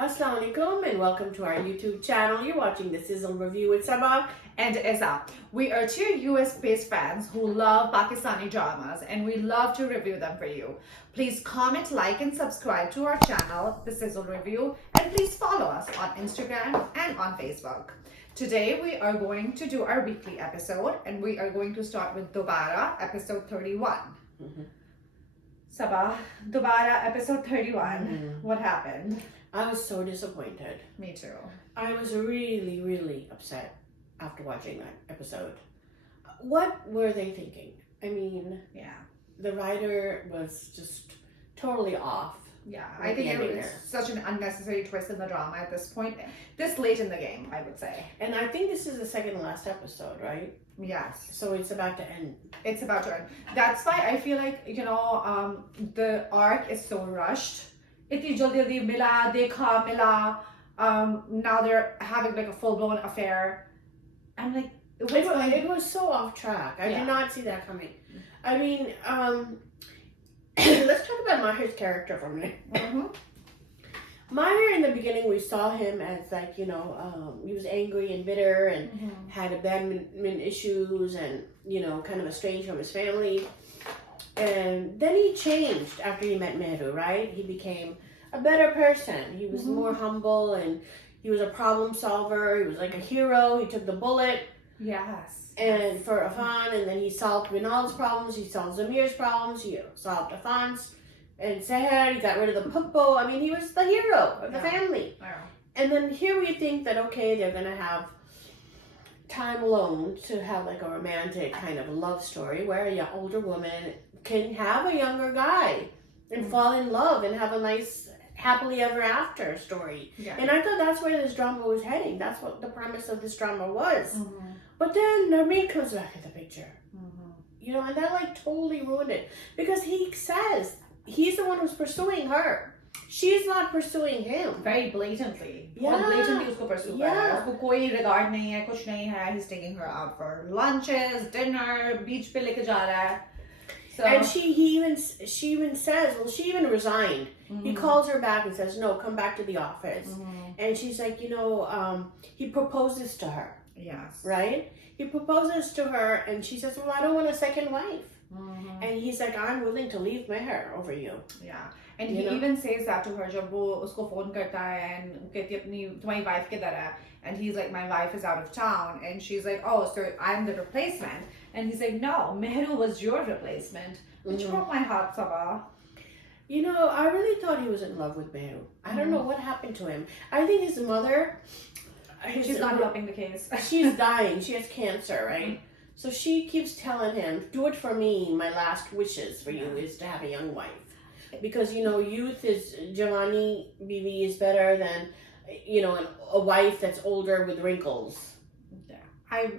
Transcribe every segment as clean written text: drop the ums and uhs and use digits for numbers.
Assalamu alaikum and welcome to our YouTube channel. You're watching the Sizzle review with Sabah and Izza. We are two US-based fans who love Pakistani dramas and we love to review them for you. Please comment, like and subscribe to our channel, The Sizzle Review, and please follow us on Instagram and on Facebook. Today we are going to do our weekly episode and we are going to start with Dobara, episode 31. Sabah, Dobara, episode 31. What happened? I was so disappointed. Me too. I was really, really upset after watching that episode. What were they thinking? I mean, yeah, the writer was just totally off. Yeah, I think it was such an unnecessary twist in the drama at this point. This late in the game, I would say. And I think this is the second to last episode, right? Yes. So it's about to end. It's about to end. That's why I feel like, the arc is so rushed. Itni jaldi mila, dekha, mila. Now they're having like a full-blown affair. I'm like, it was so off track. I did not see that coming. I mean, let's talk about Maher's character for a minute. Maher, in the beginning, we saw him as like, he was angry and bitter and had abandonment issues and, kind of estranged from his family. And then he changed after he met Mehru, right? He became a better person. He was more humble and he was a problem solver. He was like a hero. He took the bullet. Yes. And for Afan, and then he solved Vinal's problems. He solved Zamir's problems. He solved Afan's and Seher. He got rid of the Pukpo. I mean, he was the hero of the family. Wow. And then here we think that, okay, they're going to have time alone to have like a romantic kind of love story where a older woman can have a younger guy and fall in love and have a nice happily ever after story. Yeah. And I thought that's where this drama was heading. That's what the premise of this drama was. But then Narmeen comes back in the picture. And that like totally ruined it. Because he says he's the one who's pursuing her. She's not pursuing him. Very blatantly. Yeah. Blatantly usko pursue kar raha hai. Usko koi regard nahi hai, kuch nahi hai. He's taking her out for lunches, dinner, beach pe leke ja raha hai. So, and she even says, well, she even resigned. He calls her back and says, no, come back to the office. And she's like, he proposes to her. Yes. Right? He proposes to her and she says, well, I don't want a second wife. And he's like, I'm willing to leave Meher over you. Yeah. And he even says that to her jab wo usko phone karta hai and kehti apni tumhari wife kidhar hai, and he's like, my wife is out of town, and she's like, oh, so I'm the replacement, and he's like, no, Mehru was your replacement, which broke my heart, Sabah. I really thought he was in love with Mehru. I don't know what happened to him. I think his mother, she's not helping the case. She's dying. She has cancer, right? So she keeps telling him, do it for me. My last wishes for you is to have a young wife. Because, youth is, Javani Bibi is better than, a wife that's older with wrinkles. Yeah.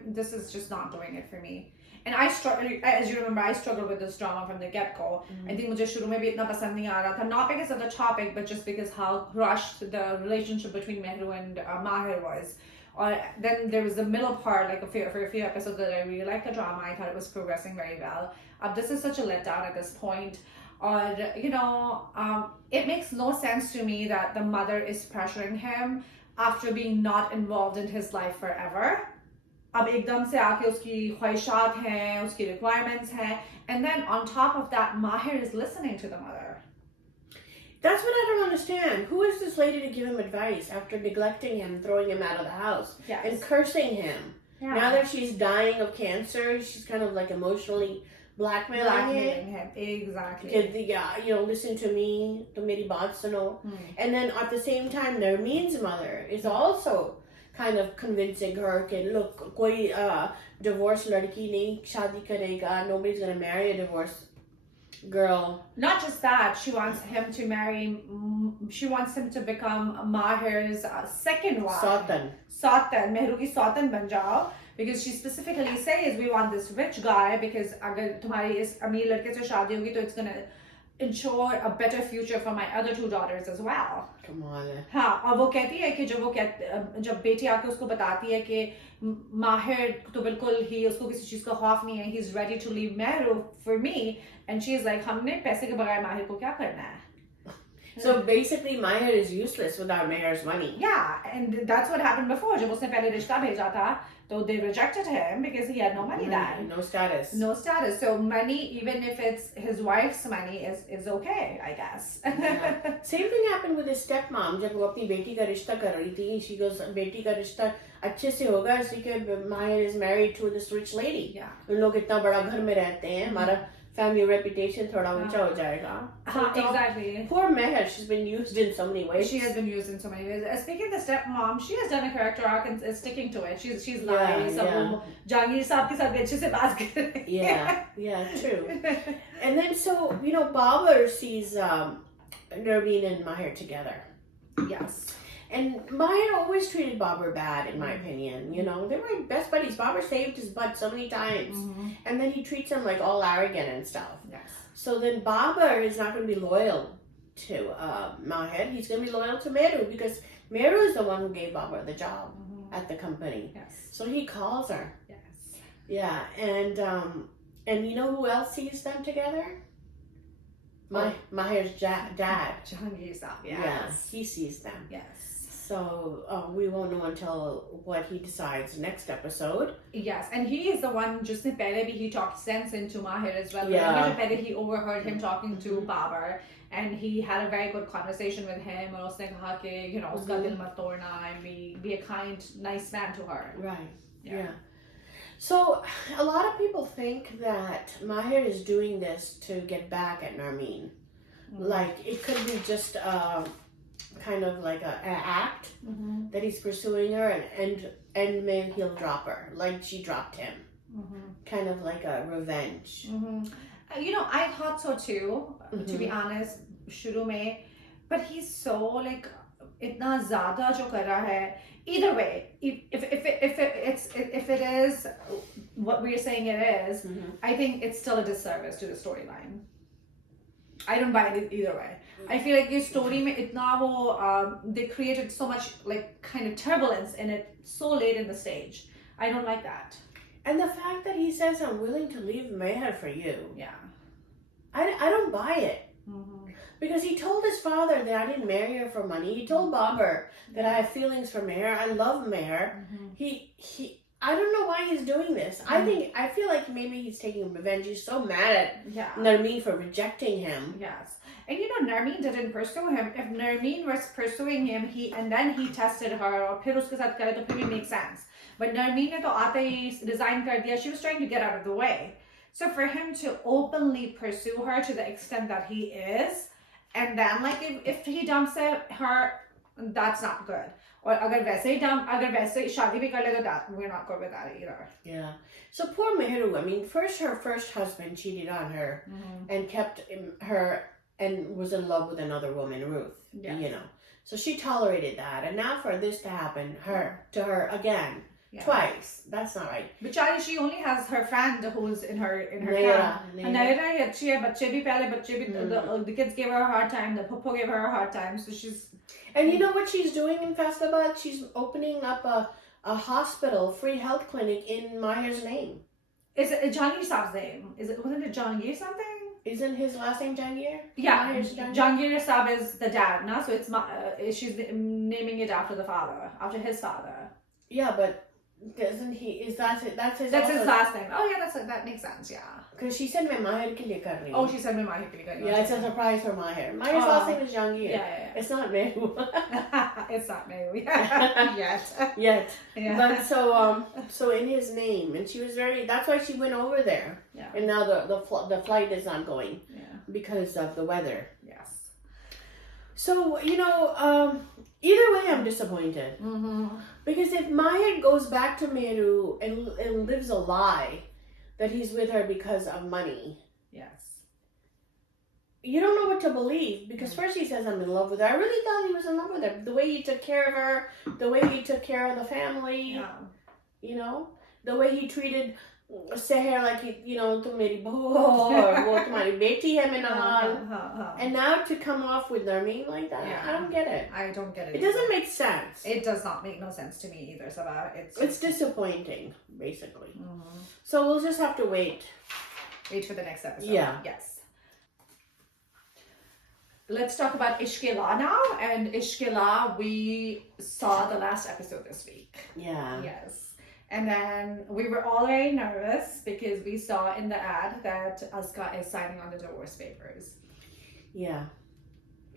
This is just not doing it for me. And I struggled, as you remember, I struggled with this drama from the get-go. I think mujhe shuru mein bhi itna pasand nahi aa raha tha. Not because of the topic, but just because how rushed the relationship between Mehru and Maher was. Then there was the middle part, like for a few episodes that I really liked the drama. I thought it was progressing very well. This is such a letdown at this point. It makes no sense to me that the mother is pressuring him after being not involved in his life forever. अब एकदम से आके उसकी ख्वाहिशात हैं, उसकी requirements हैं, and then on top of that, Maher is listening to the mother. That's what I don't understand. Who is this lady to give him advice after neglecting him, throwing him out of the house, and cursing him? Yeah. Now that she's dying of cancer, she's kind of like emotionally blackmailing him. Exactly. Yeah, listen to me, to meri baat suno. And then at the same time, Narmeen's mother is also kind of convincing her that, look, koi divorced ladki nahi shaadi karega. Nobody's going to marry a divorced girl. Not just that, she wants him to become Maher's second wife. Sautan. Mehru ki Sautan ban jao. Because she specifically says, we want this rich guy because agar tumhari is amir ladke se shaadi hogi, to it's going to ensure a better future for my other two daughters as well. Come on. हाँ, और वो कहती है कि जब बेटी आके उसको बताती है कि माहिर तो बिल्कुल ही उसको किसी चीज का खौफ नहीं है, he's ready to leave Mehru for me, and she's like, हमने पैसे के बगैर माहिर को क्या करना है? So basically, Maher is useless without Meher's money. Yeah, and that's what happened before. जब उसने पहले रिश्ता भेजा था, तो they rejected him because he had no money then. No status. No status. So money, even if it's his wife's money, is okay, I guess. Yeah. Same thing happened with his stepmom. जब वो अपनी बेटी का रिश्ता कर रही थी, she goes, बेटी का रिश्ता अच्छे से होगा इसलिए कि Maher is married to this rich lady. Yeah. उन लोग इतना बड़ा घर में रहते हैं, हमारा family reputation थोड़ा ऊंचा हो जाएगा. Exactly. Poor Meher, she's been used in so many ways. She has been used in so many ways. Speaking of the stepmom, she has done a character arc and is sticking to it. She's nice. Jahangir साहब के साथ भी अच्छे से बात कर रही है. Yeah, true. And then so Babar sees Narbeen and Maher together. Yes. And Maher always treated Babar bad, in my opinion. You know, they were best buddies. Babar saved his butt so many times. And then he treats him like all arrogant and stuff. Yes. So then Babar is not going to be loyal to Maher. He's going to be loyal to Meru because Meru is the one who gave Babar the job at the company. Yes. So he calls her. Yes. Yeah, and you know who else sees them together? Maher's dad. Jahangir Saab. Yes. Yeah, he sees them. Yes. So we won't know until what he decides next episode. Yes, and he is the one. जिसने पहले भी he talked sense into Maher as well. Yeah. Remember पहले he overheard him talking to Babar, and he had a very good conversation with him. और उसने कहा कि उसका दिल मत तोड़ना and be a kind, nice man to her. Right. Yeah. So a lot of people think that Maher is doing this to get back at Narmeen. Like it could be just kind of like an act that he's pursuing her, and maybe he'll drop her like she dropped him. Kind of like a revenge. I thought so too, to be honest, शुरू में, but he's so like इतना ज़्यादा जो कर रहा है. Either way, if it is what we're saying it is, I think it's still a disservice to the storyline. I don't buy it either way. I feel like this story में इतना वो they created so much like kind of turbulence in it so late in the stage. I don't like that. And the fact that he says I'm willing to leave Meher for you. Yeah. I don't buy it. Because he told his father that I didn't marry her for money. He told Babar that I have feelings for Meher. I love Meher. I don't know why he's doing this. I feel like maybe he's taking revenge. He's so mad at Narmeen for rejecting him. Yes. And Narmeen didn't pursue him. If Narmeen was pursuing him, and then he tested her, और फिर उसके साथ करे तो फिर it makes sense. But Narmeen ने तो आते ही resign कर दिया. She was trying to get out of the way. So for him to openly pursue her to the extent that he is, and then like if he dumps her, that's not good. Or अगर वैसे शादी भी कर ले तो that we're not good with that either. Yeah. So poor Meheru. I mean, her first husband cheated on her and kept her and was in love with another woman, Ruth. Yeah. You know. So she tolerated that, and now for this to happen to her again. Yeah. Twice. That's not right. Bichari, she only has her friend who's in her camp. And Naira अच्छी है, बच्चे भी the kids gave her a hard time, the puppo gave her a hard time, so she's. And you know what she's doing in Faisalabad? She's opening up a hospital, free health clinic in Maher's name. Is it Jahangir Saab's name? Wasn't it Jahangir something? Isn't his last name Jahangir? Yeah, Jahangir Saab is the dad, no? So she's naming it after the father, after his father. Yeah, but. Doesn't he? That's his last name. Oh yeah, that makes sense. Yeah. Because she said मैं Maher के लिए कर रही हूँ. Oh, she said मैं Maher के लिए कर रही हूँ. Yeah, it's a surprise for Maher. Maher's last name is Jahangir. Yeah. It's not Meheru. It's not Meheru yet. Yeah. But so in his name, and she was that's why she went over there. Yeah. And now the flight is not going. Yeah. Because of the weather. Yes. So either way, I'm disappointed. Because if Maher goes back to Meheru and lives a lie that he's with her because of money. Yes. You don't know what to believe. Because first he says, I'm in love with her. I really thought he was in love with her. The way he took care of her. The way he took care of the family. Yeah. You know? The way he treated Seher like, तुम मेरी बहू हो और वो तुम्हारी बेटी है Minal. And now to come off with Narmeen like that, I don't get it. I don't get it. It doesn't make sense. It does not make no sense to me either, Sabah. It's disappointing, basically. So we'll just have to wait. Wait for the next episode. Yeah. Yes. let's talk about Ishq now. And Ishq, we saw the last episode this week. Yeah. Yes. And then we were all very nervous because we saw in the ad that Aska is signing on the divorce papers. Yeah.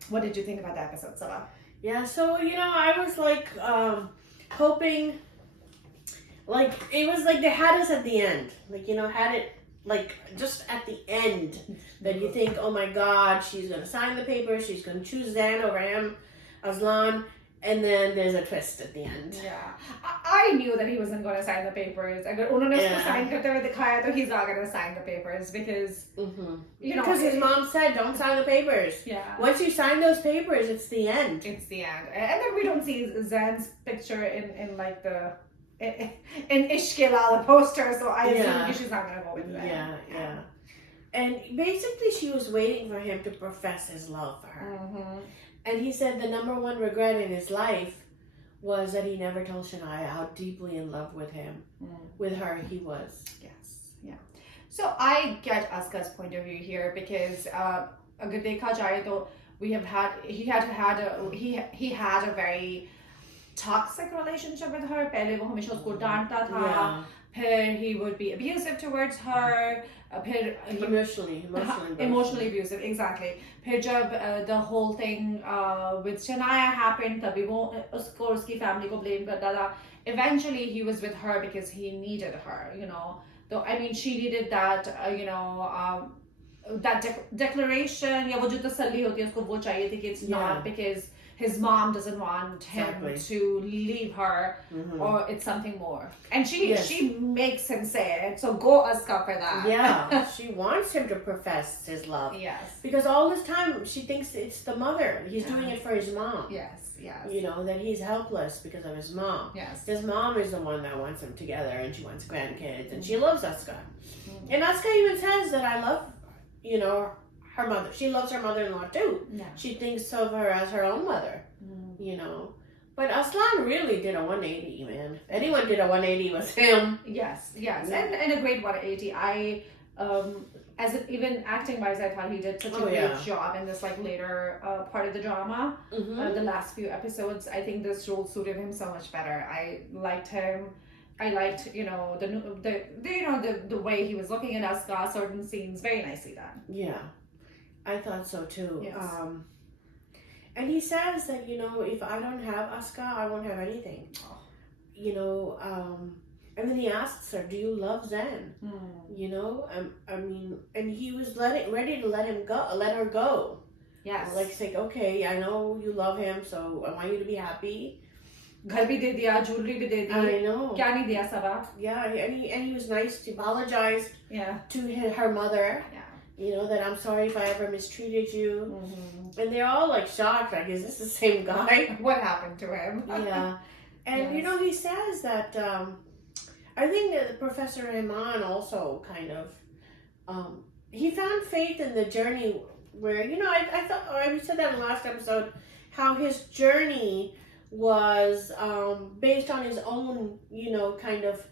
What did you think about the episode, Saba? Yeah, so, I was like, hoping, like, it was like they had us at the end. Like, had it, like, just at the end that you think, oh my God, she's going to sign the papers, she's going to choose Zan over him, Aslan, and then there's a twist at the end. Yeah. I knew that he wasn't going to sign the papers. Agar unhone usko sign karte hue dikhaya to he's not going to sign the papers because, Because his mom said, don't sign the papers. Yeah. Once you sign those papers, it's the end. It's the end. And then we don't see Zan's picture in like the... in Ishq, the poster, so I assume she's not going to go with that. Yeah. And basically she was waiting for him to profess his love for her. And he said the number one regret in his life was that he never told Shania how deeply in love with her he was. Yes, yeah. So I get Aska's point of view here because agar dekha jaye to he had a very toxic relationship with her. Pehle wo hamesha usko danta tha. Phir he would be abusive towards her. Emotionally abusive, exactly. Phir jab the whole thing with Shania happened, tabhi wo usko uski family ko blame karta tha. Eventually he was with her because he needed her, So I mean she needed that, that declaration ya wo jo tasalli hoti hai usko wo chahiye thi ki it's not because his mom doesn't want him to leave her or it's something more. And she makes him say it. So go Aska for that. Yeah. She wants him to profess his love. Yes. Because all this time she thinks it's the mother. He's doing it for his mom. Yes. That he's helpless because of his mom. Yes. His mom is the one that wants them together and she wants grandkids and she loves Aska. And Aska even says that I love, her mother. She loves her mother-in-law too. Yeah. She thinks of her as her own mother, But Aslan really did a 180, man. If anyone did a 180 was him. Yes. And a great 180. Even acting wise, I thought he did such a great job in this later part of the drama. The last few episodes, I think this role suited him so much better. I liked him. I liked, the way he was looking at Aska, certain scenes, very nicely done. Yeah. I thought so too. Yes. And he says that, if I don't have Aska, I won't have anything. And then he asks her, do you love Zan? And he was ready to let her go. Yes. Like, okay, I know you love him, so I want you to be happy. घर भी दे दिया, jewelry भी दे दी. I know. क्या नहीं दिया सबा? Yeah, and he was nice. He apologized to her mother. That I'm sorry if I ever mistreated you. And they're all shocked, is this the same guy? What happened to him? Yeah. And he says that I think that Professor Iman also kind of he found faith in the journey where, I thought I said that in the last episode, how his journey was based on his own, kind of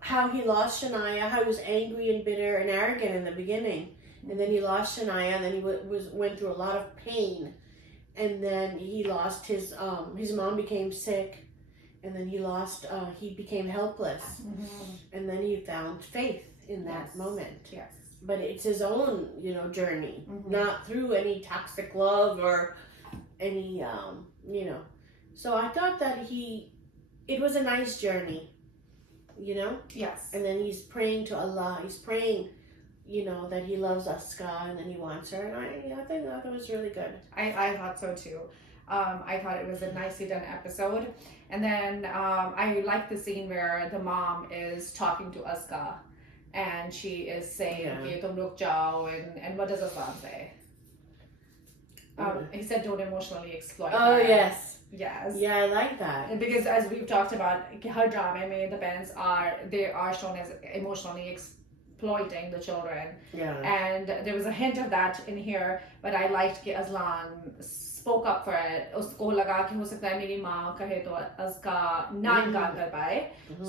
how he lost Shania, how he was angry and bitter and arrogant in the beginning. And then he lost Shania, and then he went through a lot of pain. And then he lost his mom became sick. And then he became helpless. And then he found faith in that moment. Yes. But it's his own, journey, not through any toxic love or any, So I thought that it was a nice journey. Yes. And then he's praying to Allah. He's praying, that he loves Aska and then he wants her. And I think that was really good. I thought so too. I thought it was a nicely done episode. And then I like the scene where the mom is talking to Aska and she is saying, "Ki tum ruk jao," and what does Aslan say? He said, "Don't emotionally exploit." Oh, her. yes. Yes. Yeah, I like that. Because as we've talked about, her drama, the parents are shown as emotionally exploiting the children. Yeah. And there was a hint of that in here, but I liked Aslan spoke up for it. उसको लगा कि हो सकता है मेरी माँ कहे तो उसका ना इनकार कर पाए.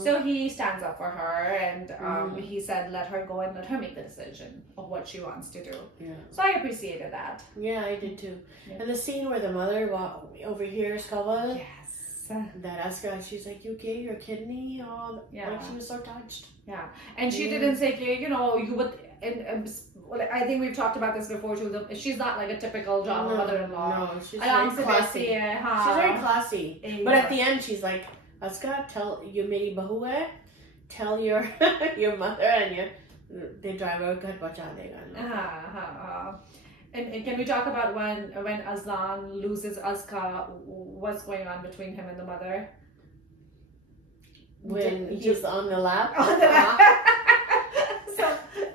So he stands up for her, and he said let her go and let her make the decision of what she wants to do. Yeah. So I appreciated that. Yeah, I did too. Yeah. And the scene where the mother overhears Kava, Yes. that Asuka, she's like, you gave your kidney? Oh, Yeah. like she was so touched. Yeah, and she didn't say, you know, you would. And I think we've talked about this before too. She's not like a typical drama mother-in-law. No, she's very classy. She's very classy. But at the end, she's like, Asuka, tell your meri bahu hai, tell your your mother and the driver ghar pahuncha dega. And can we talk about when Aslan loses Asuka? What's going on between him and the mother? When he's on the lap. On the lap.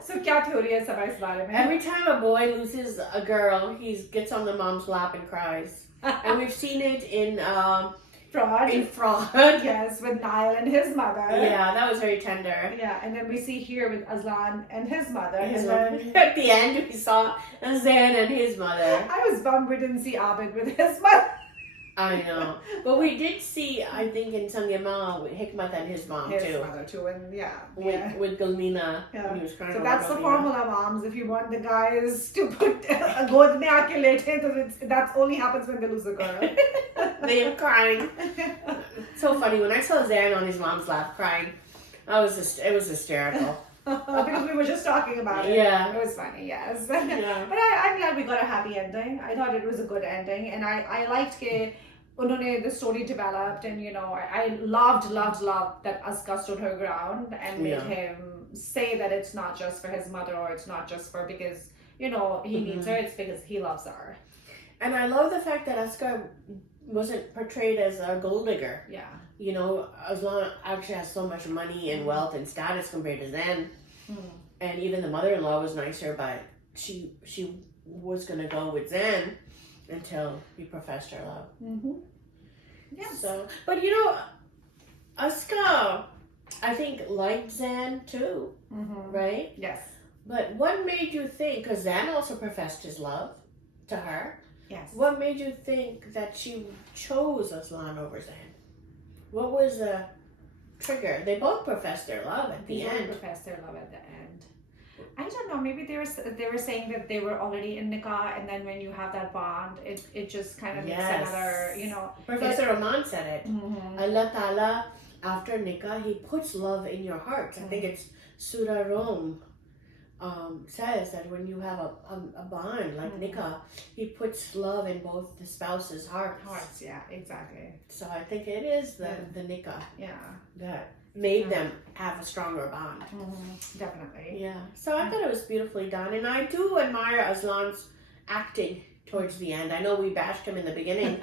So क्या theory है सब इस बारे में? Every time a boy loses a girl, he gets on the mom's lap and cries. And we've seen it in Fraud. In Fraud. Yes, with Niall and his mother. Yeah, that was very tender. Yeah, and then we see here with Aslan and his mother. And then at the end, we saw Zayn and his mother. I was bummed we didn't see Abid with his mother. I know. But we did see, I think, in Sangyama, Hikmat and his mom, His too. mother, too, and yeah. With Gulmina. Yeah. He was crying So over that's the Gulmina. formula, moms. If you want the guys to put a god mein aake lete, that only happens when they lose a girl. They are crying. So funny. When I saw Zayn on his mom's lap crying, it was hysterical. Because we were just talking about it. Yeah. It was funny, yes. Yeah. But I'm glad we got a happy ending. I thought it was a good ending. And I liked the story developed, and you know, I loved that Asuka stood her ground and made him say that it's not just for his mother, or it's not just for because, you know, he needs her, it's because he loves her. And I love the fact that Asuka wasn't portrayed as a gold digger. Yeah. You know, Aslan actually has so much money and wealth and status compared to Zen. And even the mother-in-law was nicer, but she was going to go with Zen until he professed her love. Yes. So, but you know, Asuka, I think, liked Zen too, right? Yes. But what made you think, because Zen also professed his love to her, Yes. what made you think that she chose Aslan over Zen? What was the trigger? They both professed their love at the end. They professed their love at the end. I don't know. Maybe they were saying that they were already in nikah, and then when you have that bond, it just kind of makes another, you know. Professor Rahman said it. Allah Ta'ala, after nikah, He puts love in your hearts. I think it's Surah Rum. Says that when you have a bond like nikah, He puts love in both the spouse's hearts. Yeah, exactly. So I think it is the nikah Yeah. that made them have a stronger bond. Definitely. Yeah. So I thought it was beautifully done, and I do admire Aslan's acting towards the end. I know we bashed him in the beginning,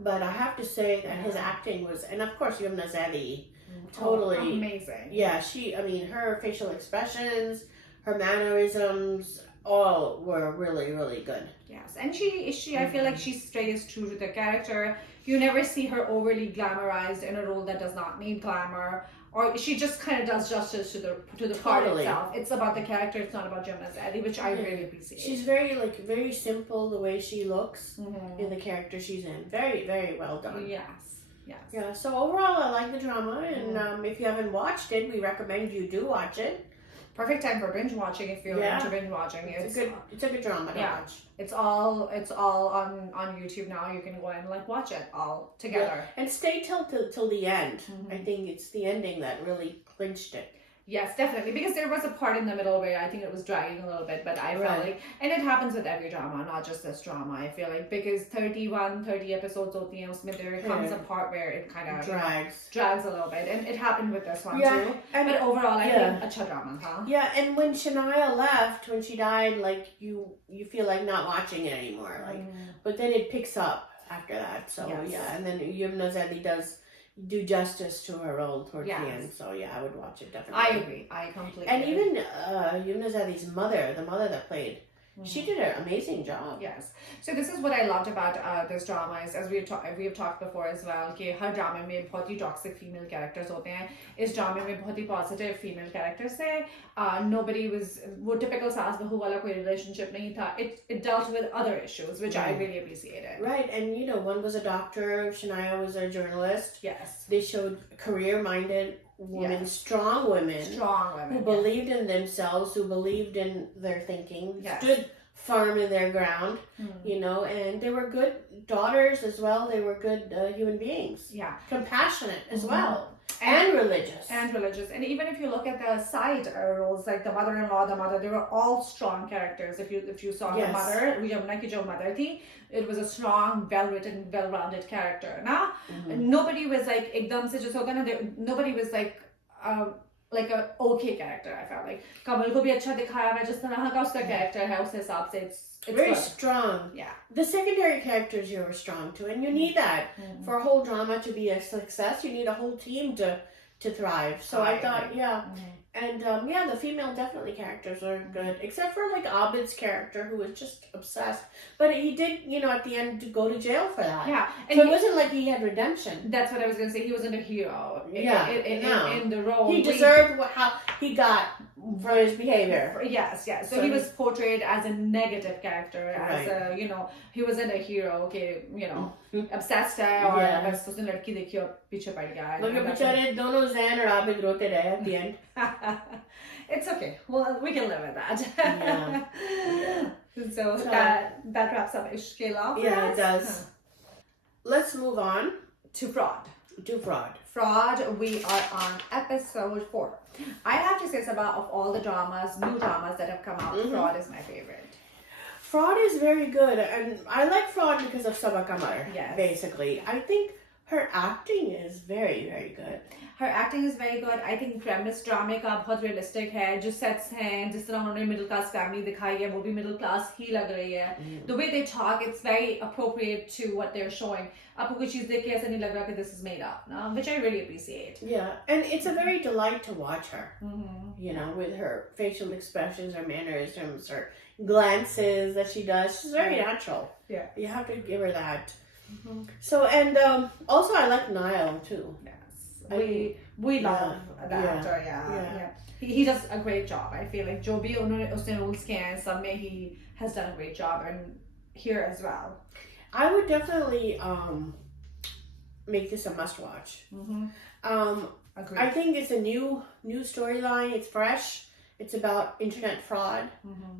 but I have to say that his acting was, and of course Yumna Zadi, totally amazing. Yeah, her facial expressions, her mannerisms, all were really, really good. Yes, and she I feel like she stays true to the character. You never see her overly glamorized in a role that does not need glamour, or she just kind of does justice to the part itself. It's about the character. It's not about Jumna Zadi, which I really appreciate. She's very simple the way she looks in the character she's in. Very, very well done. Yes. Yeah. So overall, I like the drama, and if you haven't watched it, we recommend you do watch it. Perfect time for binge watching if you're into binge watching. It's a good drama to watch. It's all on YouTube now. You can go and watch it all together. And stay till the end. I think it's the ending that really clinched it. Yes, definitely. Because there was a part in the middle where I think it was dragging a little bit, but I felt like, and it happens with every drama, not just this drama, I feel like, because 30 episodes hoti hain, usme there comes a part where it kind of drags a little bit, and it happened with this one too. But overall, I think acha drama tha. Yeah, and when Shania left, when she died, you feel like not watching it anymore, but then it picks up after that. So and then Yumna Zadi does do justice to her role towards the end. So I would watch it definitely. I agree. I completely agree. And even Yumna Zadi's mother, the mother that played She did an amazing job. Yes. So this is what I loved about this drama is, as we have talked before as well, कि हर ड्रामे में बहुत ही toxic female characters होते हैं. इस ड्रामे में बहुत ही positive female characters थे. Nobody was वो typical सास बहू वाला कोई relationship नहीं था. It dealt with other issues, which I really appreciated. Right, and you know, one was a doctor, Shania was a journalist. Yes. They showed career-minded women, strong women, who believed in themselves, who believed in their thinking, stood firm in their ground, you know, and they were good daughters as well. They were good human beings. Yeah. Compassionate as well. And religious. And even if you look at the side roles, like the mother-in-law, the mother, they were all strong characters. If you saw the mother, Yamuna ki jo mother thi, it was a strong, well-written, well-rounded character. Now, nobody was like, ekdam se just hota na, nobody was like a okay character. I felt like Kamal ko bhi acha dikhaya hai, just तरह का उसका character है, उस हिसाब से it's very good. strong. Yeah. The secondary characters here were strong too, and you need that for a whole drama to be a success. You need a whole team to thrive. So I thought, and the female definitely characters were good, except for like Abid's character, who was just obsessed. But he did, you know, at the end go to jail for that. Yeah, and so it wasn't like he had redemption. That's what I was gonna say. He wasn't a hero. In the role, he deserved how he got for his behavior. Yes. So he was portrayed as a negative character, as a, you know, he wasn't a hero. Okay, you know, obsessed है और बस उसने लड़की देखी और पीछे पड़ गया. मगर बेचारे दोनों Zan और Abid रोते रहे at the end. It's okay. Well, we can live with that. So that wraps up Ishq ke love. Yeah, it does. Let's move on to fraud. Fraud, we are on episode 4. I have to say, Sabah, of all the new dramas that have come out, Fraud is my favorite. Fraud is very good, and I like Fraud because of Sabah Kamar. Yes. Basically, I think her acting is very, very good. Her acting is very good. I think premise drama का बहुत realistic है. जो sets हैं, जिस तरह उन्होंने middle class family दिखाई है, वो भी middle class ही लग रही है. The way they talk, it's very appropriate to what they're showing. आपको कोई चीज देख के ऐसा नहीं लग रहा कि this is made up, which I really appreciate. Yeah, and it's a very delight to watch her. You know, with her facial expressions, her mannerisms, her glances that she does. She's very natural. Yeah, you have to give her that. So, and also I like Niall too. We love the actor. Yeah. He does a great job. I feel like जो भी उसने roles किए हैं, सब में he has done a great job, and here as well. I would definitely make this a must watch. Agreed. I think it's a new storyline. It's fresh. It's about internet fraud,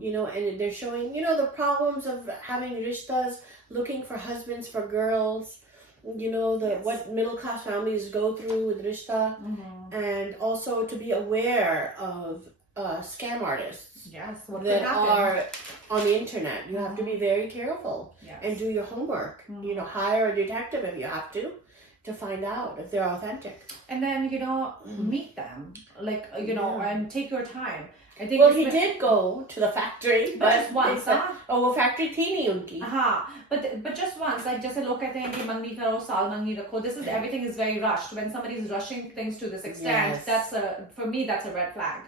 you know, and they're showing, you know, the problems of having rishtas, looking for husbands for girls, you know, what middle class families go through with rishta, and also to be aware of scam artists that are on the internet. You have to be very careful and do your homework. You know, hire a detective if you have to find out if they're authentic. And then, you know, meet them, like, you know, and take your time. I think well, he did go to the factory, but just once, वो factory थी नहीं उनकी. But just once, like जैसे लोग कहते हैं कि मंगनी करो, साल मंगनी रखो. This is everything is very rushed. When somebody is rushing things to this extent, for me that's a red flag.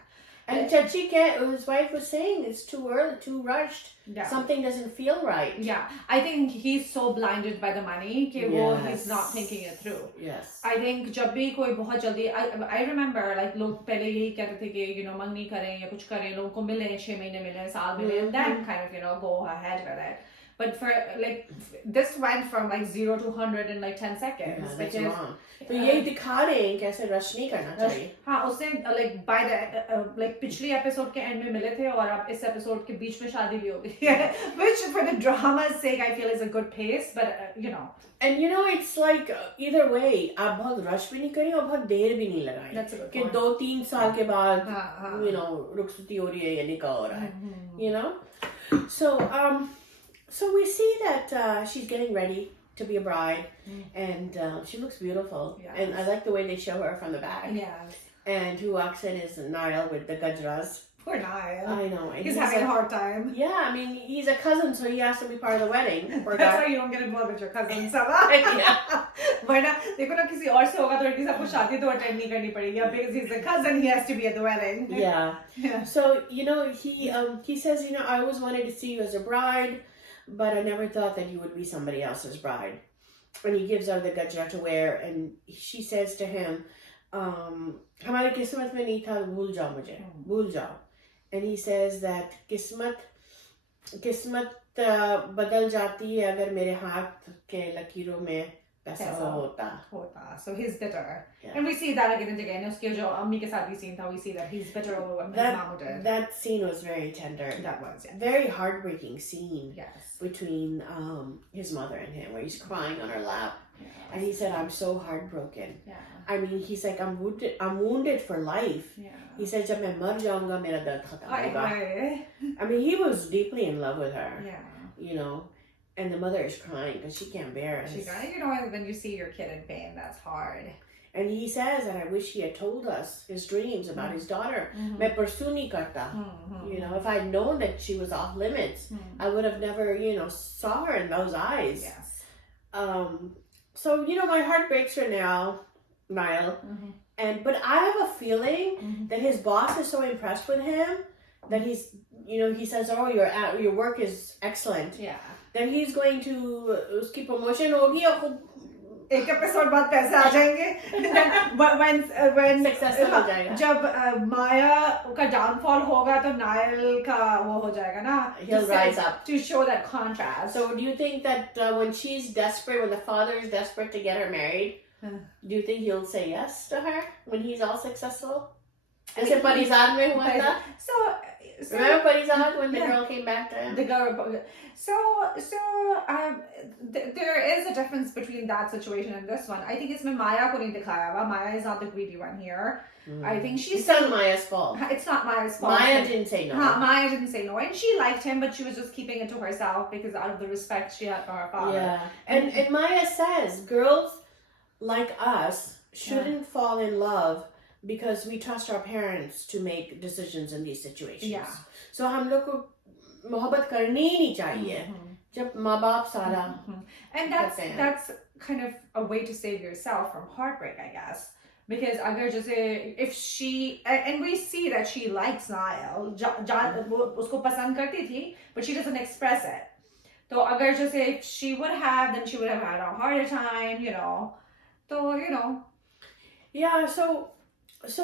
And Chachi, his wife was saying it's too early, too rushed. Yeah. Something doesn't feel right. Yeah, I think he's so blinded by the money that he's not thinking it through. Yes. I think जब भी कोई बहुत जल्दी, I remember like लोग पहले यही कहते थे कि you know मंगनी करें या कुछ करें, लोगों को मिले 6 महीने मिले, साल मिले, and then kind of, you know, go ahead with it. But for like this went from like 0 to 100 in like 10 seconds. Yeah, that's wrong. तो ये दिखा रहे हैं कैसे rush नहीं करना चाहिए. हाँ, उससे like by the like पिछली episode के end में मिले थे और अब इस episode के बीच में शादी भी हो गई. Which for the drama's sake I feel is a good pace, but you know. And you know, it's like either way, आप बहुत rush भी नहीं करें और बहुत देर भी नहीं लगाएं. That's a good point. कि 2-3 साल के बाद, you know, रुखसती हो रही है या निकाह हो रहा है. You know, so we see that she's getting ready to be a bride, and she looks beautiful. Yes. And I like the way they show her from the back. Yes. And who walks in is Niall with the gajras. Poor Niall. I know. And He's having a hard time. Yeah, I mean, he's a cousin, so he has to be part of the wedding. That's why you don't get involved with your cousins. Yeah. वरना देखो ना किसी और से होगा तो लड़की सबको शादी तो अटेंड नहीं करनी पड़ेगी. Because he's a cousin, he has to be at the wedding. Yeah. Yeah. So he says, I always wanted to see you as a bride, but I never thought that you would be somebody else's bride. And he gives her the gajra to wear, and she says to him, हमारे किस्मत में नहीं था, भूल जाओ मुझे, भूल जाओ. And he says that किस्मत बदल जाती है अगर मेरे हाथ के लकीरों में पैसा होता. So he's bitter. Yeah. And we see that again and again. उसके जो अम्मी के साथ भी scene था, we see that he's bitter over what his mom did. That scene was very tender. That was, yeah. Very heartbreaking scene. Yes. Between his mother and him, where he's crying on her lap. Yes. And he said, I'm so heartbroken. Yeah. I mean, he's like, I'm wounded for life. Yeah. He said, जब मैं मर जाऊंगा मेरा दर्द खत्म होगा. I I mean, he was deeply in love with her. Yeah. And the mother is crying because she can't bear it. When you see your kid in pain, that's hard. And he says that I wish he had told us his dreams about his daughter. मैं pursue नहीं करता. If I had known that she was off limits, I would have never, saw her in those eyes. Yes. So, my heart breaks her now, Niall. But I have a feeling that his boss is so impressed with him that he's, he says, oh, your work is excellent. Yeah. Then he's going to, uski promotion hogi aur एक episode बाद पैसे आ जाएंगे. when successful हो जाएगा. जब माया का downfall होगा तो नायल का वो हो जाएगा ना. He'll rise up to show that contrast. So do you think that when she's desperate, when the father is desperate to get her married, do you think he'll say yes to her when he's all successful? जैसे परिजात में हुआ था. So remember Parijat when the girl came back to him? The girl. There is a difference between that situation and this one. I think it's Maya ko nahi dikhaya hua. Maya is not the greedy one here. I think it's not Maya's fault. It's not Maya's fault. Maya didn't say no. Maya didn't say no, and she liked him, but she was just keeping it to herself because out of the respect she had for her father. Yeah, and Maya says girls like us shouldn't fall in love because we trust our parents to make decisions in these situations. Yeah. So हम लोग को मोहब्बत करनी ही नहीं चाहिए जब माँ बाप सारा. And that's kind of a way to save yourself from heartbreak, I guess. Because अगर जैसे if she and we see that she likes Niall, वो उसको पसंद करती थी, but she doesn't express it. तो अगर जैसे if she would have, then she would have had a harder time, So Yeah, so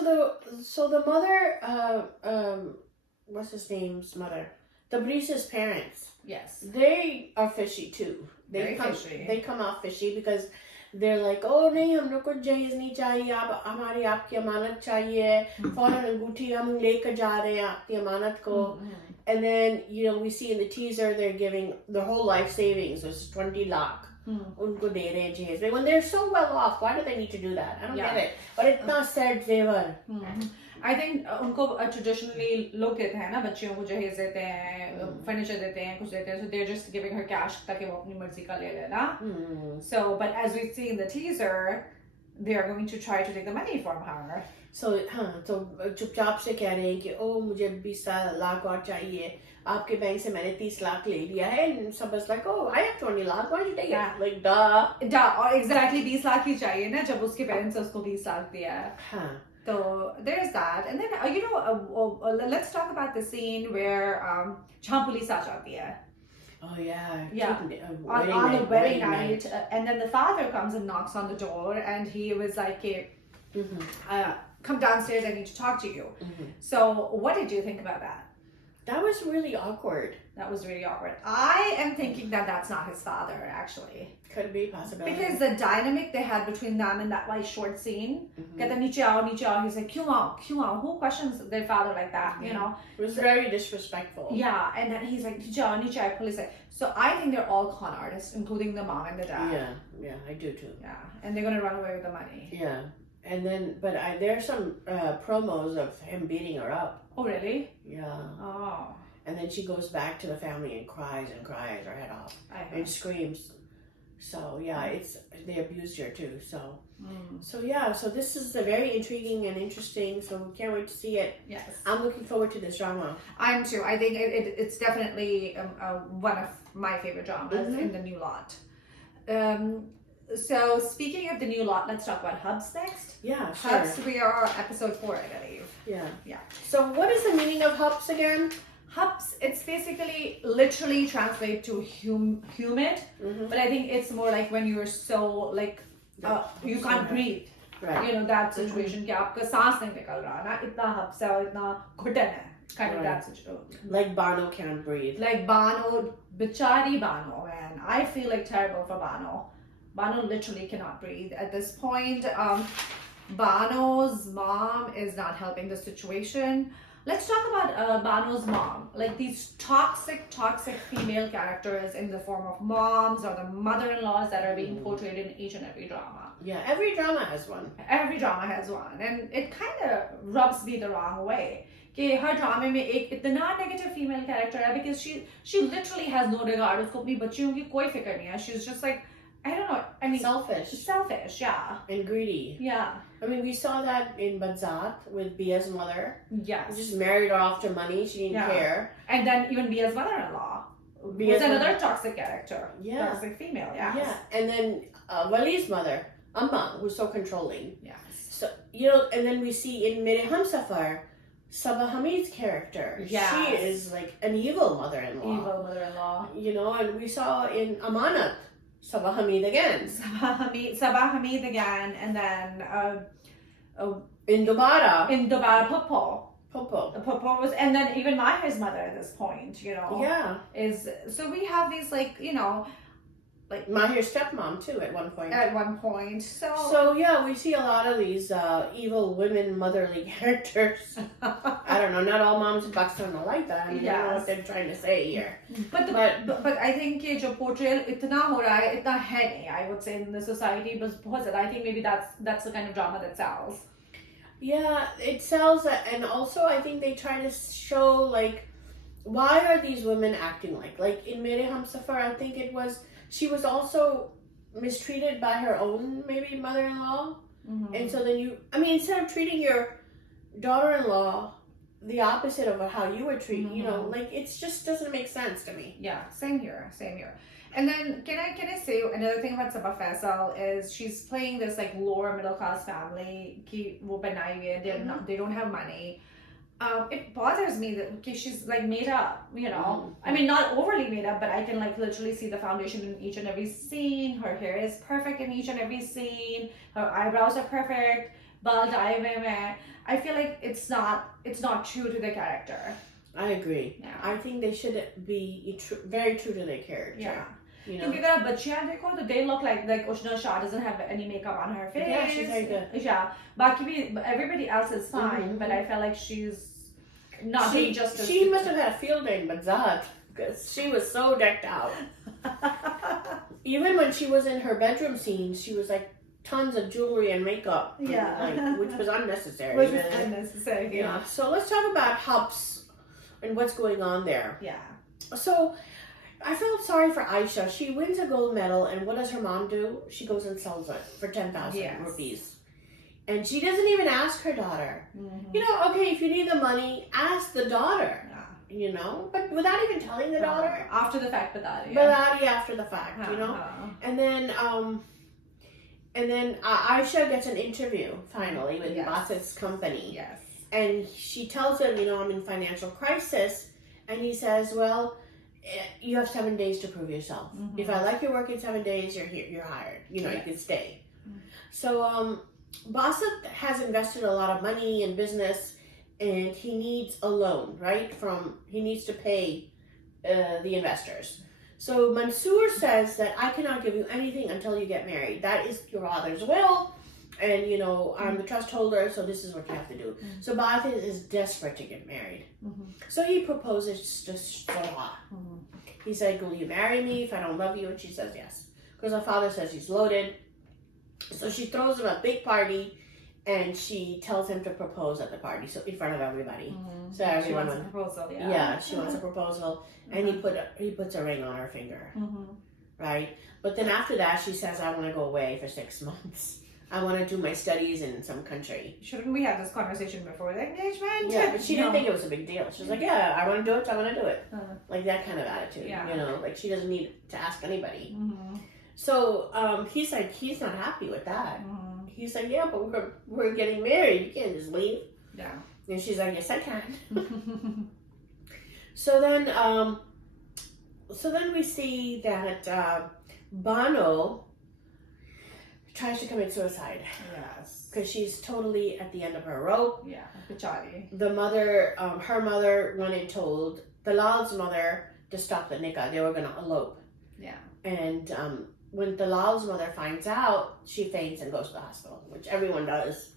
the mother, what's his name's mother? Tabrice's parents. Yes. They are fishy too. They come off fishy because they're like, oh नहीं हम लोग को जहेज नहीं चाहिए, आप हमारी आपकी अमानत चाहिए, फौरन अंगूठी हम लेकर जा रहे हैं आपकी अमानत को. And then we see in the teaser they're giving their whole life savings was 20 lakh. उनको दे रहे हैं जहेज में. When they're so well off, why do they need to do that? I don't get it. But इतना sad जेवर. I think उनको traditionally लोग कहते हैं ना बच्चियों को जहेज देते हैं, furniture देते हैं, कुछ देते हैं, so they're just giving her cash ताकि वो अपनी मर्जी का ले ले ना. So, but as we see in the teaser, they are going to try to take the money from her. So चुपचाप से कह रहे हैं कि ओ मुझे 20 लाख और चाहिए, आपके बैंक से मैंने 30 लाख ले लिया है. And somebody's like, oh, I have 20 lakh, why did you take it? Like, duh. और exactly 20 लाख ही चाहिए ना जब उसके parents ने उसको 20 लाख दिया है. So there's that, and then let's talk about the scene where जहाँ पुलिस आ जाती है. Oh yeah. On the wedding night, and then the father comes and knocks on the door, and he was like, come downstairs, I need to talk to you. So what did you think about that? That was really awkward. That was really awkward. I am thinking that that's not his father, actually. Could be possibility. Because the dynamic they had between them in that short scene, कहता नीचे आओ, he's like, क्यों आओ? Who questions their father like that, It was very disrespectful. Yeah, and then he's like, नीचे आओ, police. So I think they're all con artists, including the mom and the dad. Yeah, I do too. Yeah, and they're gonna run away with the money. Yeah, and then, but there's some promos of him beating her up. Oh, really? Yeah. Oh. And then she goes back to the family and cries her head off and screams. So yeah, they abused her too. So this is a very intriguing and interesting. So can't wait to see it. Yes, I'm looking forward to this drama. I'm too. I think it's definitely one of my favorite dramas in the new lot. So speaking of the new lot, let's talk about Hubs next. Yeah, sure. Hubs, we are episode 4, I believe. Yeah. So what is the meaning of Hubs again? Hubs, it's basically literally translate to humid, but I think it's more like when you're so like you can't breathe. Right. You know, that situation कि आपका सांस नहीं निकल रहा ना, इतना hubs है और इतना घुटन है. Kind of that situation. Like Bano can't breathe. Like Bano, bichari Bano, man. I feel like terrible for Bano. Bano literally cannot breathe at this point. Bano's mom is not helping the situation. Let's talk about Bano's mom. Like these toxic female characters in the form of moms or the mother-in-laws that are being portrayed in each and every drama. Yeah, every drama has one. Every drama has one. And it kind of rubs me the wrong way. कि हर ड्रामे में एक इतना negative female character है because she literally has no regard. उसको अपनी बच्चियों की कोई फिक्र नहीं है. She's just like, I don't know. I mean, selfish, yeah. And greedy. Yeah. I mean, we saw that in Badzaat with Bia's mother. Yes. Just married her off to money. She didn't care. And then even Bia's mother-in-law was another toxic character. Yeah. Toxic female, yes. Yeah. And then Wali's mother, Amma, who's so controlling. Yes. So, you know, and then we see in Mere Hamsafar, Sabah Hamid's character. Yes. She is like an evil mother-in-law. Evil mother-in-law. You know, and we saw in Amanat, Sabah Hamid again. Sabah Hamid again, and then in Dobara. Popo was, and then even Maher's mother at this point, you know. Yeah. So we have these like, you know, like Maher's stepmom too at one point. So yeah, we see a lot of these evil women motherly characters. I don't know, not all moms in Pakistan are like that. I mean, I don't know what they're trying to say here. But I think कि जो portrayal इतना हो रहा है, इतना है नहीं, I would say in the society, but बहुत ज़्यादा. I think maybe that's the kind of drama that sells. Yeah, it sells, and also I think they try to show like, why are these women acting like in Mere Hamsafar? I think she was also mistreated by her own maybe mother-in-law, and so then instead of treating your daughter-in-law the opposite of how you were treated, you know, like it just doesn't make sense to me. Yeah, same here. And then can I say another thing about Sabah Faisal is she's playing this like lower middle class family ki wo banai hai, they don't have money. It bothers me that she's like made up, you know. I mean, not overly made up, but I can like literally see the foundation in each and every scene. Her hair is perfect in each and every scene. Her eyebrows are perfect. I feel like it's not true to the character. I agree. Yeah. I think they should be very true to their character. Yeah. You know? Because अगर आप बच्चियाँ देखो तो they look like Ushna Shah doesn't have any makeup on her face. Yeah, she's very good. Yeah, बाकी भी everybody else is fine, but I felt like she's not doing justice. She must have had a field day in Badzaat because she was so decked out. Even when she was in her bedroom scenes, she was like tons of jewelry and makeup. Yeah, which was unnecessary. Yeah. So let's talk about Habs and what's going on there. Yeah. So I felt sorry for Aisha. She wins a gold medal, and what does her mom do? She goes and sells it for 10,000 rupees. And she doesn't even ask her daughter. You know, okay, if you need the money, ask the daughter. Yeah. You know, but without even telling the daughter. After the fact, after the fact, you know. And then Aisha gets an interview finally with Badzaat's company. Yes. And she tells him, you know, I'm in financial crisis, and he says, well, you have 7 days to prove yourself. If I like your work in 7 days, you're hired. You know, you can stay. So Badzaat has invested a lot of money in business, and he needs a loan, right? He needs to pay the investors. So Mansoor says that I cannot give you anything until you get married. That is your father's will, and you know I'm the trust holder, so this is what you have to do. So Badzaat is desperate to get married. So he proposes to Sarah. He's like, will you marry me if I don't love you? And she says yes. Because her father says he's loaded. So she throws him a big party, and she tells him to propose at the party, so in front of everybody. So everyone wants a proposal, she wants a proposal, and he puts a ring on her finger. right? But then after that, she says, I want to go away for 6 months. I want to do my studies in some country. Shouldn't we have this conversation before the engagement? Yeah, but she didn't think it was a big deal. She was like, yeah, I want to do it, so I want to do it. Uh-huh. Like that kind of attitude, Yeah. you know? Like she doesn't need to ask anybody. Mm-hmm. So he's like, he's not happy with that. Mm-hmm. He's like, yeah, but we're getting married. You can't just leave. Yeah. And she's like, yes, I can. So then we see that Bono tries to commit suicide Yes. because she's totally at the end of her rope. Yeah. Bichari. The mother, her mother, went and told Dalal's mother to stop the nikah. They were going to elope. Yeah. And when Dalal's mother finds out, she faints and goes to the hospital, which everyone does.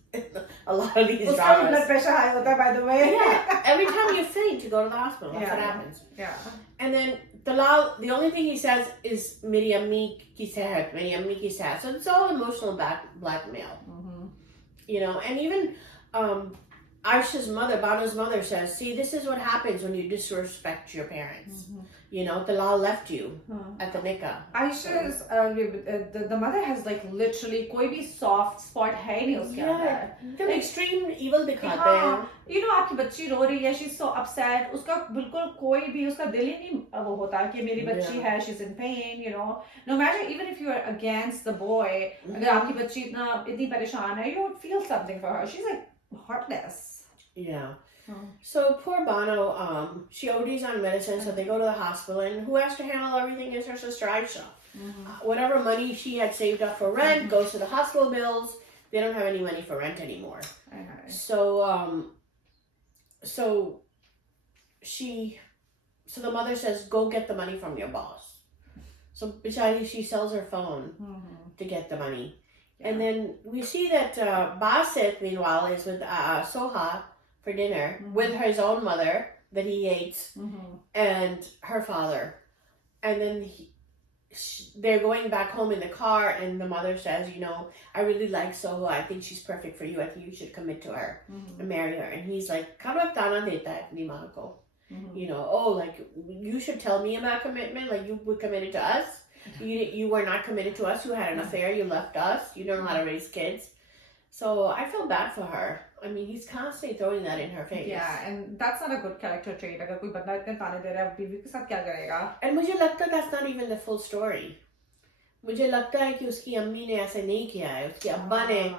A lot of these Uska dramas. blood pressure high hota, by the way. Yeah, every time you faint, you go to the hospital. That's Yeah. what happens. Yeah. And then Dalal, the only thing he says is "Meri ammi ki sehat, Meri ammi ki sehat." So it's all emotional blackmail, Mm-hmm. you know. And even Aisha's mother, Bano's mother, says, "See, this is what happens when you disrespect your parents. Mm-hmm. You know, Dalal left you at the nikah." Aisha's the mother has like literally कोई भी soft spot है नहीं उसके अंदर. The extreme evil दिखाते हैं. हाँ, you know आपकी बच्ची रो रही है, she's so upset, उसका बिल्कुल कोई भी उसका दिल ही नहीं वो होता कि मेरी बच्ची है, she's in pain, you know. No matter even if you are against the boy, अगर आपकी बच्ची इतनी परेशान है, you would feel something for her. She's like heartless. Yeah. Oh. So poor Bono, she ODs on medicine, so they go to the hospital, and who has to handle everything is her sister Aisha. Mm-hmm. Whatever money she had saved up for rent goes to the hospital bills. They don't have any money for rent anymore. Okay. So the mother says, go get the money from your boss. So Bichari, she sells her phone to get the money. Yeah. And then we see that Basit, meanwhile, is with Soha for dinner with his own mother that he hates and her father. And then they're going back home in the car, and the mother says, you know, I really like Soha. I think she's perfect for you. I think you should commit to her and marry her. And he's like, you know, oh, like, you should tell me about commitment. Like, you were committed to us. You were not committed to us. You had an affair. You left us. You don't know how to raise kids. So I feel bad for her. I mean, he's constantly throwing that in her face. Yeah, and that's not a good character trait. अगर कोई बंदा इतने ताने दे रहा है बीवी के साथ क्या करेगा? And मुझे लगता है that's not even the full story. मुझे लगता है कि उसकी अम्मी ने ऐसे नहीं किया है. उसके अब्बा ने.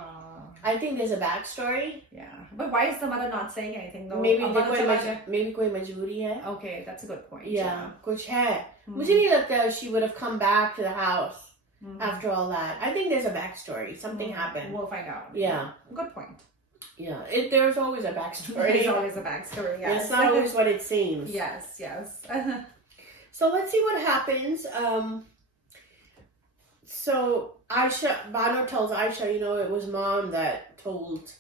I think there's a backstory. Yeah, but why is the mother not saying anything though? Maybe कोई मजबूरी है. Okay, that's a good point. Yeah, कुछ है. मुझे नहीं लगता she would have come back to the house after all that. I think there's a backstory. Something happened. We'll find out. Yeah. Good point. Yeah, there's always a backstory. There's always a backstory, yes. It's not always what it seems. Yes, yes. So let's see what happens. So Bano tells Aisha, you know, it was mom that told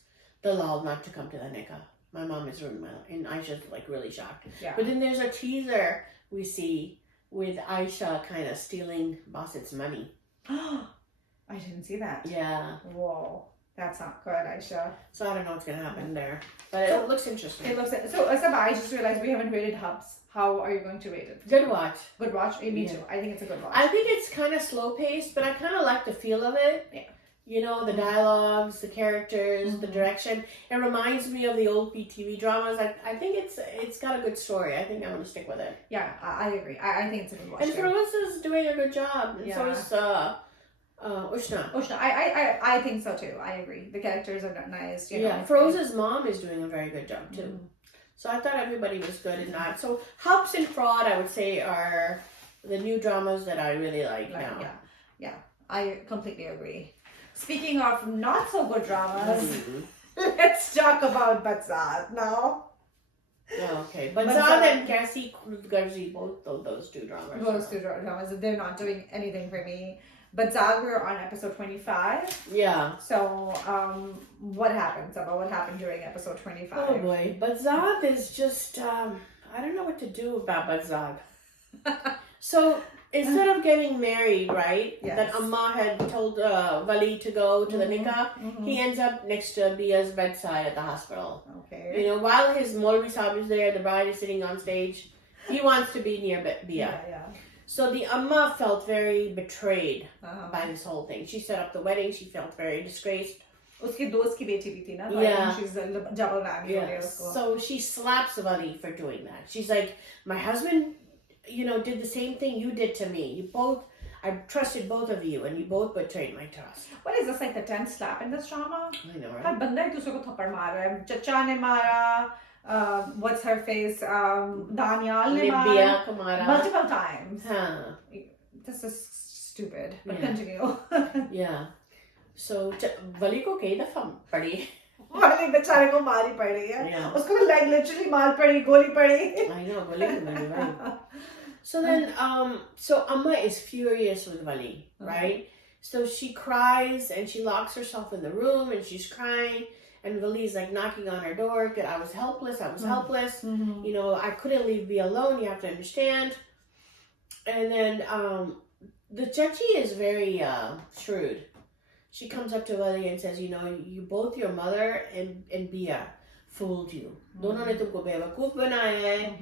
Dalal not to come to the nikah. My mom is ruined my life. And Aisha's like really shocked. Yeah. But then there's a teaser we see with Aisha kind of stealing Basit's money. I didn't see that. Yeah. Whoa. That's not good, Aisha. So I don't know what's going to happen there. But it looks interesting. It looks so Asab, I just realized we haven't rated Habs. How are you going to rate it? Good watch. Good watch? Me too. I think it's a good watch. I think it's kind of slow paced, but I kind of like the feel of it. Yeah. You know, the dialogues, the characters, the direction. It reminds me of the old PTV dramas. I think it's got a good story. I think I'm going to stick with it. Yeah, I agree. I think it's a good watch. And Feroz is doing a good job. And so is Ushna. Ushna, I think so too. I agree. The characters are nice. You know. Feroz's mom is doing a very good job too. So I thought everybody was good in that. So Habs and Fraud, I would say, are the new dramas that I really like now. Yeah, I completely agree. Speaking of not so good dramas, let's talk about Badzaat now. Oh, okay. Badzaat and Kaisi Khudgarzi, both of those two dramas. Those two dramas, they're not doing anything for me. Badzaat, we're on episode 25. Yeah. So, what happened, Saba? What happened during episode 25? Oh boy. Badzaat is just, I don't know what to do about Badzaat. So, instead of getting married, right? Yes. That Amma had told Wali to go to the nikah, he ends up next to Bia's bedside at the hospital. Okay. You know, while his Maulvi Sahib is there, the bride is sitting on stage, he wants to be near Bia. Yeah. So the Amma felt very betrayed Uh-huh. by this whole thing. She set up the wedding. She felt very disgraced. उसकी दोस्त की बेटी भी थी ना, Yeah. she's a double whammy हो गया उसको. So she slaps Vali for doing that. She's like, my husband, did the same thing you did to me. I trusted both of you, and you both betrayed my trust. What is this, like the 10th slap in this drama? I know, her right? बंदा एक दूसरे को थप्पड़ मार रहा है. चचा ने मारा, what's her face, दानियाल ने मारा, Libya, Kumara. multiple times. Huh. This is stupid, but Yeah. continue. Yeah. So Vali को कई दफा पड़ी. वाले बेचारे को मारी पड़ रही है. Yeah. उसको leg literally मार पड़ी, गोली पड़ी. I know, Vali को मारी, right? So then, so Amma is furious with Vali, right? So she cries and she locks herself in the room and she's crying. And Vali's like knocking on her door. I was helpless. helpless. I couldn't leave Bia alone. You have to understand. And then the Chachi is very shrewd. She comes up to Vali and says, you both your mother and Bia fooled you. दोनों ने तुमको बेवकूफ बनाया है.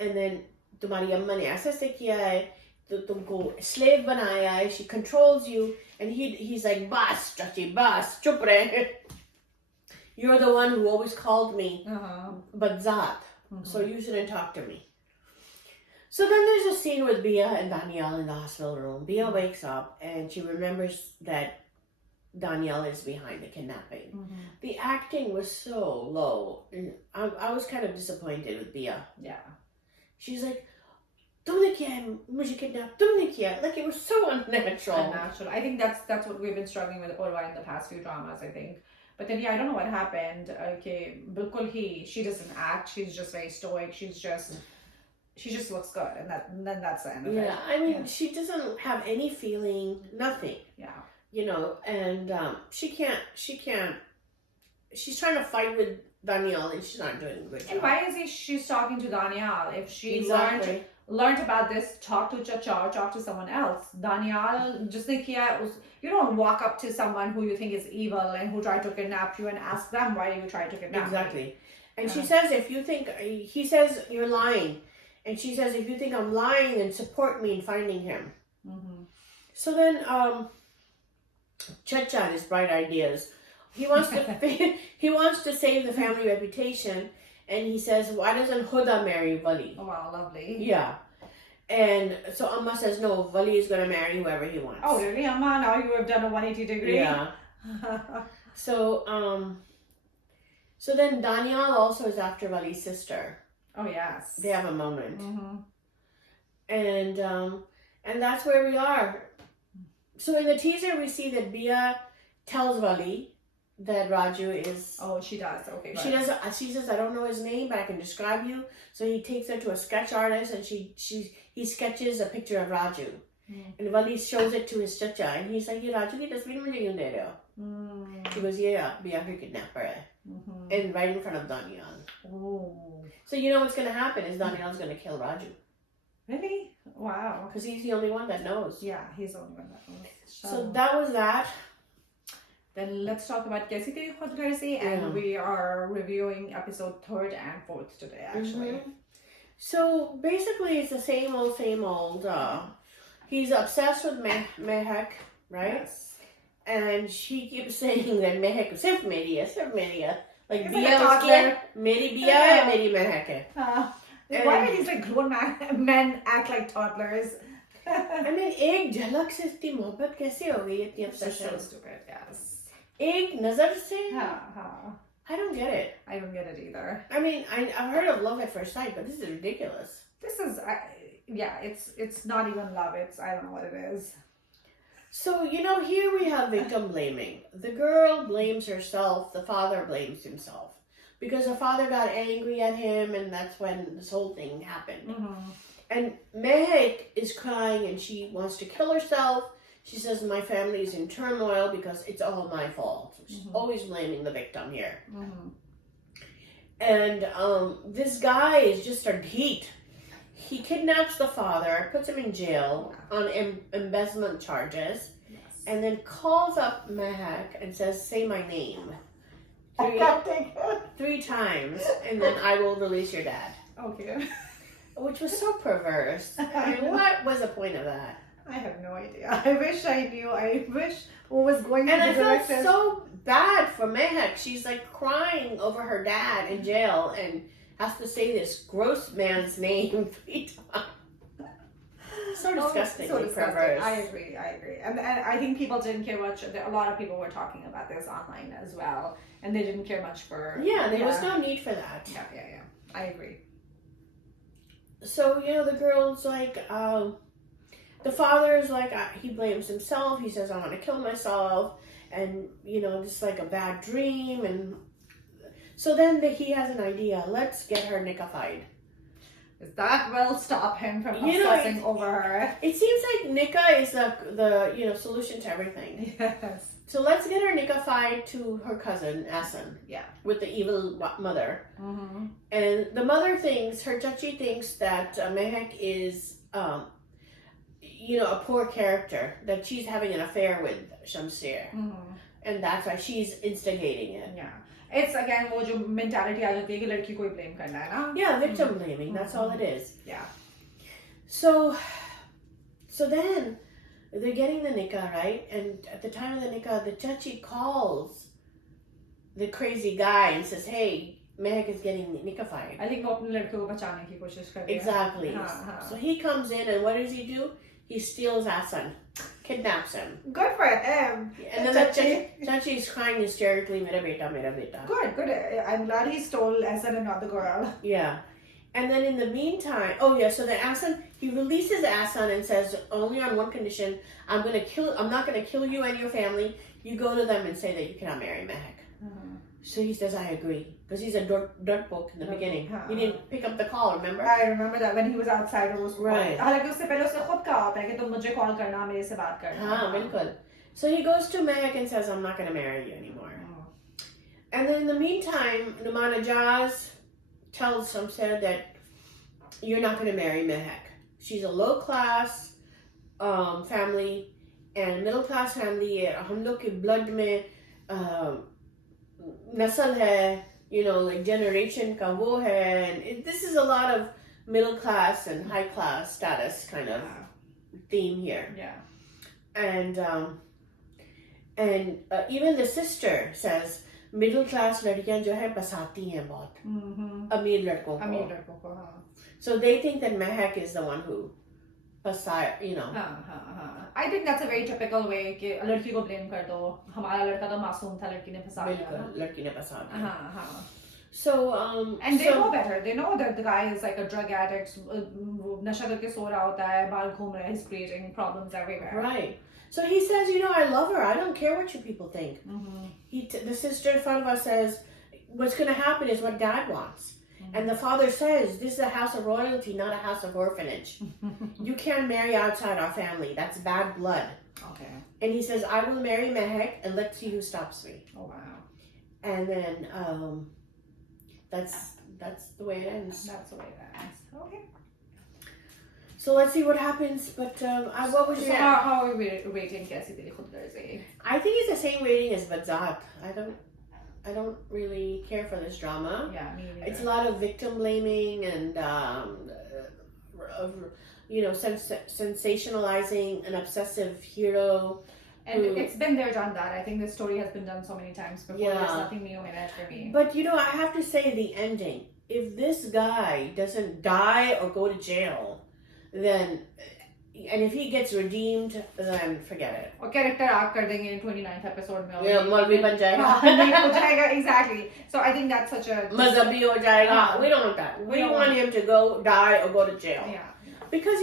And then तुम्हारी अम्मा ने ऐसा से किया है. तो तुमको slave बनाया है. She controls you. And he's like, Bas, Chachi, Bas, chup rahe. You're the one who always called me Badzaat. So you shouldn't talk to me. So then there's a scene with Bia and Danielle in the hospital room. Bia wakes up and she remembers that Danielle is behind the kidnapping. The acting was so low. And I was kind of disappointed with Bia. Yeah. She's like, तुमने किया है मुझे kidnap, तुमने किया. Like, it was so unnatural. Unnatural. I think that's what we've been struggling with Orwa in the past few dramas, I think. But then, I don't know what happened. Okay, bilkul she doesn't act. She's just very stoic. She just looks good, and then that's the end of it. Yeah, I mean, she doesn't have any feeling, nothing. Yeah. And she can't. She's trying to fight with Danielle, and she's not doing a good job. And why is she's talking to Danielle? If she Exactly. learned about this, talk to Chacha or talk to someone else. Danielle, just you don't walk up to someone who you think is evil and who tried to kidnap you and ask them why you tried to kidnap me. Exactly. And she says, he says, you're lying. And she says, if you think I'm lying, then support me in finding him. So then, Chacha has bright ideas. He wants to save the family reputation. And he says, why doesn't Huda marry Vali? Oh, wow, lovely. Yeah. And so Amma says, no, Vali is going to marry whoever he wants. Oh, really, Amma? Now you have done a 180 degree? Yeah. So then Danielle also is after Vali's sister. Oh, yes. They have a moment. And that's where we are. So in the teaser, we see that Bia tells Vali that Raju is... Oh, she does. Okay, She says, I don't know his name, but I can describe you. So he takes her to a sketch artist and he sketches a picture of Raju. And Vali shows it to his chacha and he's like, ये Raju की तस्वीर मुझे क्यों दे रहे हो? He goes, yeah, Bia her kidnapper hai. And right in front of Danielle. Oh. So what's going to happen is Danielle's going to kill Raju. Really? Wow. Because he's the only one that knows. Yeah, he's the only one that knows. So that was that. Then let's talk about Kaisi Teri Khudgarzi, and we are reviewing episode 3rd and 4th today, actually. So basically, it's the same old. He's obsessed with Mehak, right? Yes. And she keeps saying that Mehak is sirf meri hai. Like, It's Bia like a toddler. Meri Bia hai, meri Mehak hai. Why do these grown men act like toddlers? I mean, एक झलक से इतनी मोहब्बत कैसे हो गई इतनी obsession? So stupid, yes. एक नजर से? Yeah. I don't get it. I don't get it either. I mean, I've heard of love at first sight, but this is ridiculous. This is, it's not even love. I don't know what it is. So, here we have victim blaming. The girl blames herself. The father blames himself. Because the father got angry at him, and that's when this whole thing happened. And Mehak is crying, and she wants to kill herself. She says, my family is in turmoil because it's all my fault. She's always blaming the victim here. And this guy is just a heat. He kidnaps the father, puts him in jail on embezzlement charges, and then calls up Mehak and says, say my name. Three times, and then I will release your dad. Okay. which was so perverse. I mean, what was the point of that? I have no idea. I wish I knew. I wish what was going And through I the felt director's- so bad for Mehak. She's like crying over her dad in jail and has to say this gross man's name 3 times. So disgusting. So disgusting. Perverse. I agree. And I think people didn't care much. A lot of people were talking about this online as well, and they didn't care much for. Yeah, there was no need for that. Yeah. I agree. So, the girl's like, the father's like, he blames himself. He says, I want to kill myself. And, just like a bad dream. And so then he has an idea. Let's get her nikkahified. That will stop him from obsessing over her. It seems like nikah is the solution to everything. Yes. So let's get her nikkahified to her cousin, Asan. Yeah. With the evil mother. Mm-hmm. And the mother thinks, her chachi thinks that Mehak is, a poor character. That she's having an affair with Shamsir. Mm-hmm. And that's why she's instigating it. Yeah. It's again वो जो mentality आ जाती है कि लड़की को ही blame करना है ना. Yeah, victim blaming. That's all it is. Yeah. So then they're getting the nikah, right? And at the time of the nikah, the chachi calls the crazy guy and says, "Hey, Mehak is getting nikkahified." I think वो अपने लड़के को बचाने की कोशिश कर रही है. Exactly. हाँ. So he comes in and what does he do? He steals Asan, kidnaps him. Good for him. And then the chachi is crying hysterically, "Mera beta, mera beta." Good. I'm glad he stole Asan and not the girl. Yeah. And then in the meantime, so the Asan, he releases Asan and says, only on one condition, I'm not gonna kill you and your family. You go to them and say that you cannot marry Mehak. So he says, I agree. Because he's a dirtpoke in the beginning. He didn't pick up the call, remember? I remember that when he was outside और उसको Right. हालांकि उससे पहले उसने खुद कहा होता है कि तुम मुझे कॉल करना मेरे से बात करना. हाँ, बिल्कुल. So he goes to Mehak and says, I'm not gonna marry you anymore. And then in the meantime, Numana Jaz tells Shamsir that you're not going to marry Mehak. She's a low-class family and middle-class family. हम लोग के blood में नस्ल है, like generation का वो है. And this is a lot of middle-class and high-class status kind of theme here. Yeah. And even the sister says, middle class लड़कियां जो है पसाती हैं बहुत अमीर लड़कों को हाँ. So they think that Mehak is the one who pasaya, I think that's a very typical way कि लड़की को blame कर दो. हमारा लड़का तो मासूम था, लड़की ने फंसा दिया. बिल्कुल लड़की ने फंसा दिया. हाँ. So and they know better. They know that the guy is like a drug addict, नशा करके सो रहा होता है, बाहर घूम रहा है, he's creating problems everywhere. Right. So he says, I love her. I don't care what you people think. The sister in front of us says, what's going to happen is what dad wants. And the father says, this is a house of royalty, not a house of orphanage. You can't marry outside our family. That's bad blood. Okay. And he says, I will marry Mehak and let's see who stops me. Oh, wow. And then that's the way it ends. That's the way it ends. Okay. So let's see what happens. But what was your... how are we rating Kaisi Teri Khudgarzi? I think it's the same rating as Badzaat. I don't really care for this drama. Yeah, me neither. It's a lot of victim blaming and sensationalizing an obsessive hero. And it's been there, done that. I think this story has been done so many times before. Yeah. There's nothing new in it for me. But I have to say the ending. If this guy doesn't die or go to jail, then, and if he gets redeemed, then forget it. Or character arc कर देंगे 29th episode में. Yeah, मौलवी बन जाएगा. हो जाएगा, exactly. So I think that's such a... मजहबी हो जाएगा. We don't want that. We want him to go die or go to jail. Yeah. Because,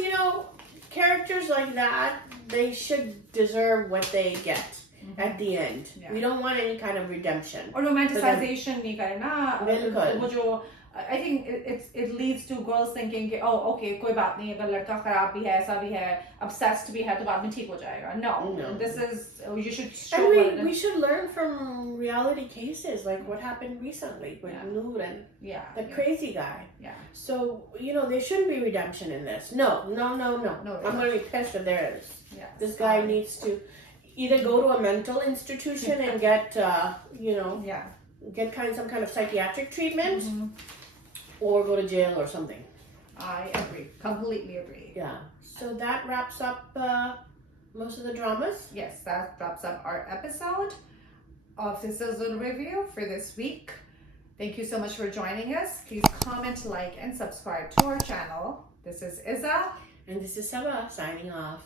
characters like that, they should deserve what they get at the end. Yeah. We don't want any kind of redemption. Or romanticization नहीं करना. बिल्कुल. वो जो I think it leads to girls thinking कि okay कोई बात नहीं अगर लड़का खराब भी है ऐसा भी है obsessed भी है तो बाद में ठीक हो जाएगा. No. This is you should show. And we should learn from reality cases like what happened recently with Noor and the crazy guy. Yeah. So there shouldn't be redemption in this. No. I'm gonna be pissed if there is. Yeah. This guy needs to either go to a mental institution and get get some kind of psychiatric treatment. Or go to jail or something. I agree. Completely agree. Yeah. So that wraps up most of the dramas. Yes, that wraps up our episode of the Sizzle review for this week. Thank you so much for joining us. Please comment, like, and subscribe to our channel. This is Izza. And this is Saba signing off.